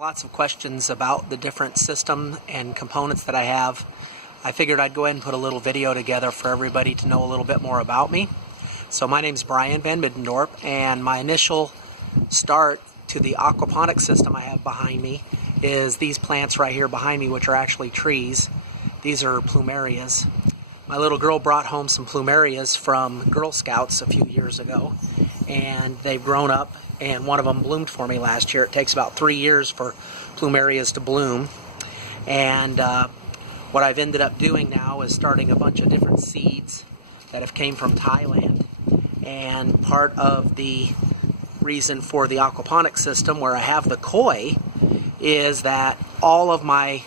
Lots of questions about the different system and components that I have. I figured I'd go ahead and put a little video together for everybody to know a little bit more about me. So my name's Brian Van Middendorp, and my initial start to the aquaponics system I have behind me is these plants right here behind me, which are actually trees. These are plumerias. My little girl brought home some plumerias from Girl Scouts a few years ago, and they've grown up, and one of them bloomed for me last year. It takes about 3 years for plumerias to bloom, and what I've ended up doing now is starting a bunch of different seeds that have came from Thailand. And part of the reason for the aquaponics system, where I have the koi, is that all of my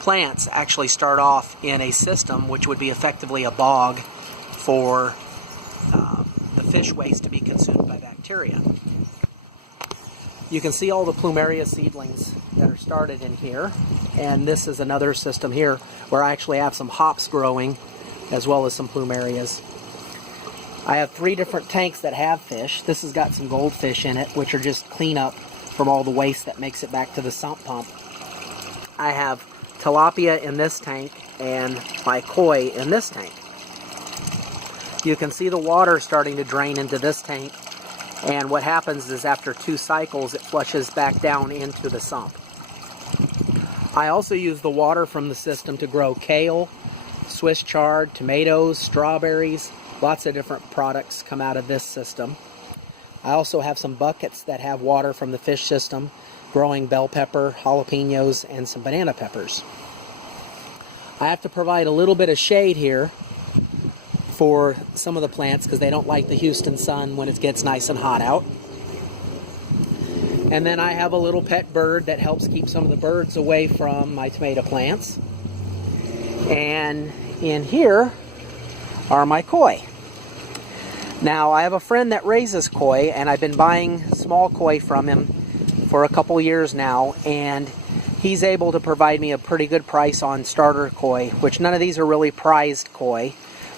plants actually start off in a system which would be effectively a bog for the fish waste to be consumed by bacteria. You can see all the plumeria seedlings that are started in here, and this is another system here where I actually have some hops growing as well as some plumerias. I have 3 different tanks that have fish. This has got some goldfish in it, which are just cleanup from all the waste that makes it back to the sump pump. I have tilapia in this tank and my koi in this tank. You can see the water starting to drain into this tank, and what happens is after 2 cycles it flushes back down into the sump. I also use the water from the system to grow kale, Swiss chard, tomatoes, strawberries. Lots of different products come out of this system. I also have some buckets that have water from the fish system, growing bell pepper, jalapenos, and some banana peppers. I have to provide a little bit of shade here for some of the plants because they don't like the Houston sun when it gets nice and hot out. And then I have a little pet bird that helps keep some of the birds away from my tomato plants. And in here are my koi. Now, I have a friend that raises koi, and I've been buying small koi from him for a couple years now, and he's able to provide me a pretty good price on starter koi, which none of these are really prized koi,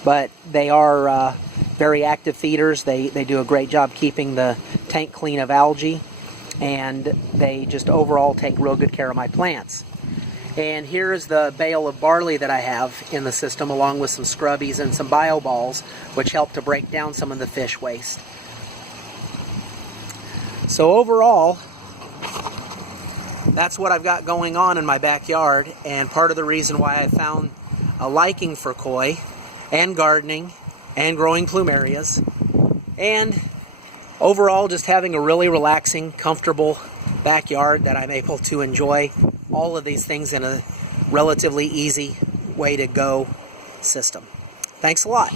but they are very active feeders. They do a great job keeping the tank clean of algae, and they just overall take real good care of my plants. And here's the bale of barley that I have in the system, along with some scrubbies and some bio balls, which help to break down some of the fish waste. So overall, that's what I've got going on in my backyard, and part of the reason why I found a liking for koi and gardening and growing plumerias, and overall just having a really relaxing, comfortable backyard that I'm able to enjoy all of these things in a relatively easy way to go system. Thanks a lot.